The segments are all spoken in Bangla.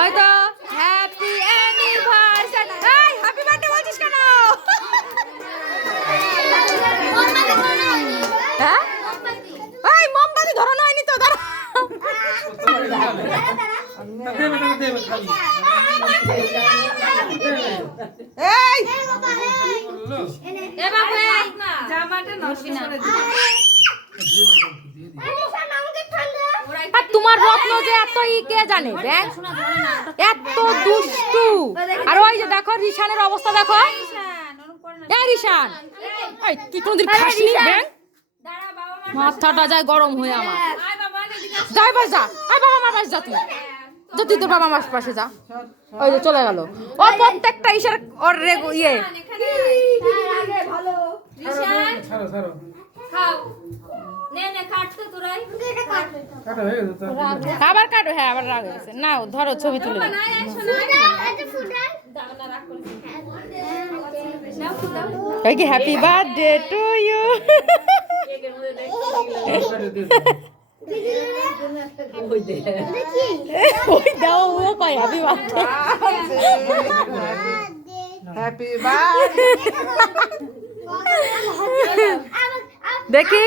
ওই তো হ্যাপি অ্যানিভার্সারি। এই হ্যাপি বার্থডে বলছিস কেন? হ্যাঁ এই মোমবাতি ধরানো হয়নি তো, দাঁড়া। তোমার রত্ন যে এত কে জানে, এত দুষ্টু। আর ওই যে দেখো রিশানের অবস্থা দেখো। রিশান তুই কোনদিন খাসনি? মাথাটা যায় গরম হয়ে আমার। যাই বাস যা, আয় বাবা আমার পাশে যা, তুই তোর বাবা আমার পাশে যা। ওই যে চলে গেল ও। প্রত্যেকটা ইশারা ওর ইয়ে। আবার কাটো। হ্যাঁ আবার রাগ হয়েছে। না ধরো ছবি তুলে। কি হ্যাপি বার্থডে টু ইউ। ওই দাও ও কয় হ্যাপি বার্থডে। Happy birthday. দেখি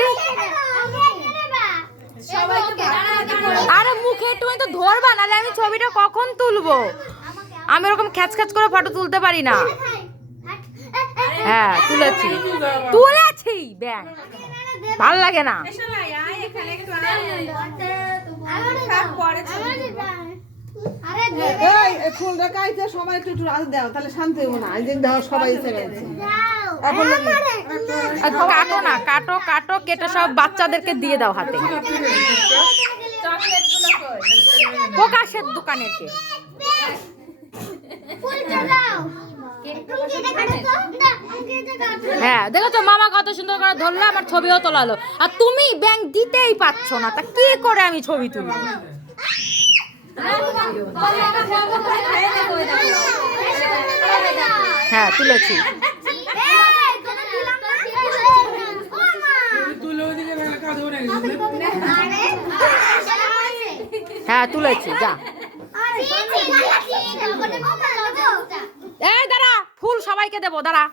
আরে মুখে তুমি তো ধরবা, নাহলে আমি ছবিটা কখন তুলবো? আমি ওরকম খ্যাচ খ্যাচ করে ফটো তুলতে পারি না। হ্যাঁ তুলেছি ব্যাং, ভাল লাগে না। ফুলটা কাইতে সবাই একটু একটু আজ দাও, তাহলে শান্তি হবো না। আজ দাও সবাই কাটো না, কাটো কাটো, কেটে সব বাচ্চাদেরকে দিয়ে দাও হাতে। প্রকাশের দোকানের কে? হ্যাঁ দেখো তো মামা কত সুন্দর করে ধরলো, আমার ছবিও তোলালো। আর তুমি ব্যাংক দিতেই পাচ্ছ না, তা কি করে আমি ছবি তুলবো? হ্যাঁ তুলেছি। হ্যাঁ তুলেছি, যা। এই দাঁড়া, ফুল সবাইকে দেবো, দাঁড়া।